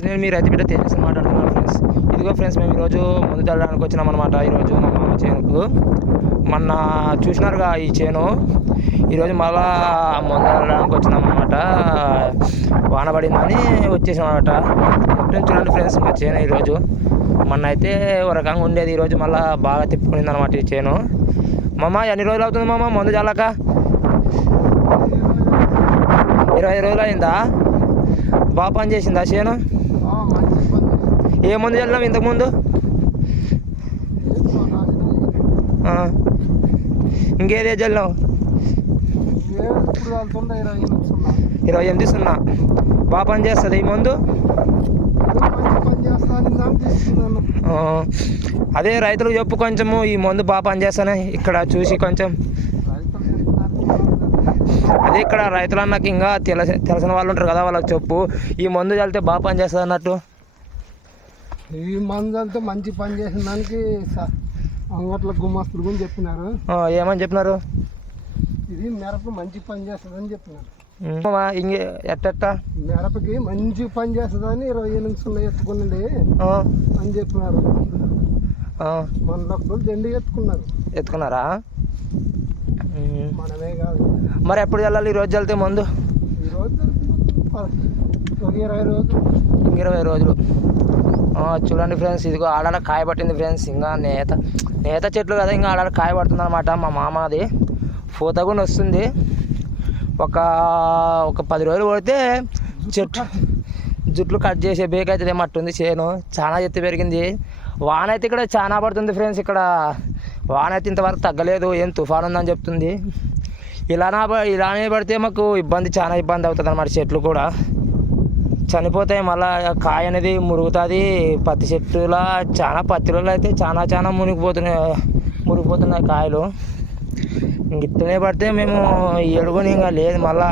నేను మీ రైతు బిడ్డ తేజస్ మాట్లాడుతున్నాను ఫ్రెండ్స్. ఇదిగో ఫ్రెండ్స్, మేము ఈరోజు ముందు చల్లడానికి వచ్చినాం అనమాట. ఈరోజు మా మామ చేనుకు మొన్న చూసినారుగా ఈ చేను, ఈరోజు మళ్ళా ముందు చల్లడానికి వచ్చినాం అనమాట. వాన పడిందని వచ్చేసాం అనమాట. ఎప్పుడు చూడండి ఫ్రెండ్స్, మా చేను ఈరోజు మొన్న అయితే ఒక రకంగా ఉండేది, ఈరోజు మళ్ళీ బాగా తిప్పుకునింది అనమాట ఈ చేను. మామ ఎన్ని రోజులు అవుతుంది మామ మందు చల్లక? 20 రోజులు అయిందా? బాగా పని చేసిందా చేను? ఏ మందు చల్లినావు ఇంతకుముందు? ఇంకేదే చల్లినావు? 28 బాగా పని చేస్తుంది ఈ మందు. అదే రైతులకు చెప్పు కొంచెము, ఈ మందు బాగా పని చేస్తానే ఇక్కడ చూసి కొంచెం. అదే ఇక్కడ రైతులు అన్నాక ఇంకా తెలిసిన వాళ్ళు ఉంటారు కదా, వాళ్ళకి చెప్పు ఈ మందు చల్లితే బాగా పని చేస్తుంది అన్నట్టు. ఈ మందు చల్లితే మంచి పని చేసిన దానికి అంగట్ల గుమ్మస్తులు కూడా చెప్పినారు. ఏమని చెప్పినారు? ఇది మిరప మంచి పని చేస్తుందని చెప్పినారు. ఇంకే ఎట్ట మిరపకి మంచి పని చేస్తుందని 28 ఎత్తుకునండి అని చెప్పినారు. మన లక్షలు దండి ఎత్తుకున్నారా? మనమే కాదు. మరి ఎప్పుడు చల్లాలి? ఈరోజు చల్లితే మందు? ఈరోజు 20 రోజులు. 20 రోజులు. చూడండి ఫ్రెండ్స్, ఇదిగో ఆడాడ కాయ పట్టింది ఫ్రెండ్స్. ఇంకా నేత చెట్లు కదా, ఇంకా ఆడాడ కాయ పడుతుంది అనమాట. మా మామది పూత కూడా వస్తుంది. ఒక 10 రోజులు పడితే జుట్లు కట్ చేసే బేక్ అయితే మట్టుంది చేను. చాలా ఎత్తు పెరిగింది. వాన అయితే ఇక్కడ చాలా పడుతుంది ఫ్రెండ్స్. ఇక్కడ వాన అయితే ఇంతవరకు తగ్గలేదు, ఏం తుఫాను ఉందని చెప్తుంది. ఇలానే పడితే మాకు చాలా ఇబ్బంది అవుతుంది అన్నమాట. చెట్లు కూడా చనిపోతాయి, మళ్ళీ కాయ అనేది మురుగుతుంది. పత్తి చెట్టులా పత్తిలో అయితే చాలా మురిగిపోతున్నాయి కాయలు. ఇట్లనే పడితే మేము ఎడుగుని ఇంకా లేదు, మళ్ళా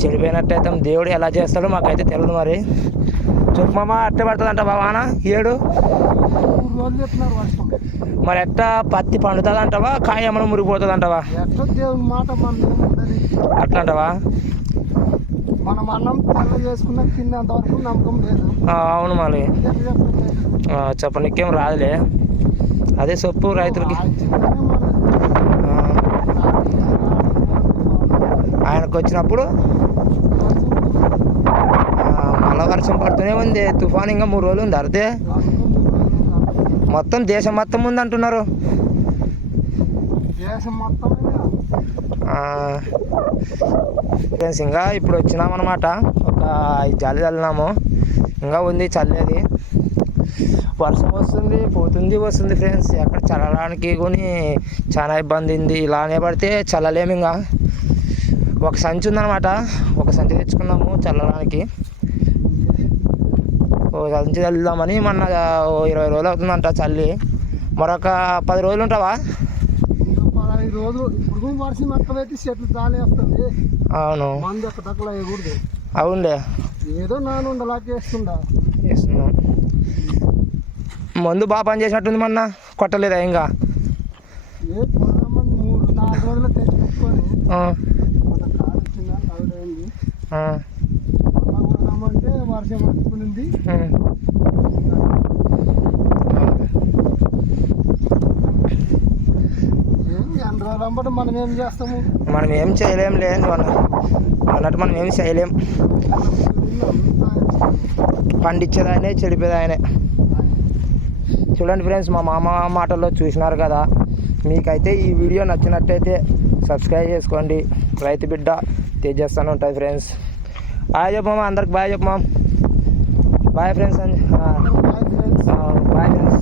చెడిపోయినట్టయితే దేవుడు ఎలా చేస్తాడో మాకైతే తెలియదు. మరి చెప్పు మామ, అట్టే పడుతుంది అంట వాన 7 మరి ఎట్టా పత్తి పండుతుంది అంటావా, కాయ ఏమైనా మురిగిపోతుంది అంటావా? అట్లా అంటావా? మనం అన్నం చేసుకున్న తిన్నంత వరకు నమ్మకం లేదు. అవును, మళ్ళీ చెప్పనీకేం రాదులే. అదే చెప్పు రైతులకి. ఆయనకు వచ్చినప్పుడు మళ్ళా వర్షం పడుతూనే ఉంది. తుఫాన్ ఇంకా 3 రోజులు ఉంది. అర్థే మొత్తం దేశం మొత్తం ఉంది అంటున్నారు. ఫ్రెండ్స్ ఇంకా ఇప్పుడు వచ్చినాం అనమాట. ఒక 5 జాలి చల్లినాము, ఇంకా ఉంది చల్లేది. వర్షం వస్తుంది ఫ్రెండ్స్. ఎక్కడ చల్లడానికి కొని చాలా ఇబ్బంది ఉంది. ఇలానే పడితే చల్లలేము. ఇంకా ఒక సంచి ఉందన్నమాట, ఒక సంచి తెచ్చుకున్నాము చల్లడానికి. ఓ సంచి చల్లుదామని మొన్న 20 రోజులు అవుతుందంట చల్లి. మరొక 10 రోజులు ఉంటావా? 15 రోజులు. ఇప్పుడు వర్షం ఎక్కడైతే చెట్లు చాలేస్తుంది. అవును, మందు ఎక్కడక్కడ వేయకూడదు. అవునులే, ఏదో వేస్తున్నాం. మందు బాగా పని చేసినట్టుంది. మొన్న కొట్టలేదా? ఇంకా 3-4 రోజులు తెచ్చుకొని అంటే వర్షం పట్టుకునింది. మనం ఏం చేస్తాము? మనం ఏం చేయలేం లేదు అన్నట్టు. మనం ఏం చేయలేం. పండించేది ఆయనే, చెడిపోయేది ఆయనే. చూడండి ఫ్రెండ్స్, మా మామ మాటల్లో చూసినారు కదా. మీకైతే ఈ వీడియో నచ్చినట్టయితే సబ్స్క్రైబ్ చేసుకోండి. రైతు బిడ్డ తేజస్తూనే ఉంటుంది ఫ్రెండ్స్. బాయ్ చెప్పు మామ, అందరికి బాయ్ చెప్పు మామ. Bye friends. Bye friends.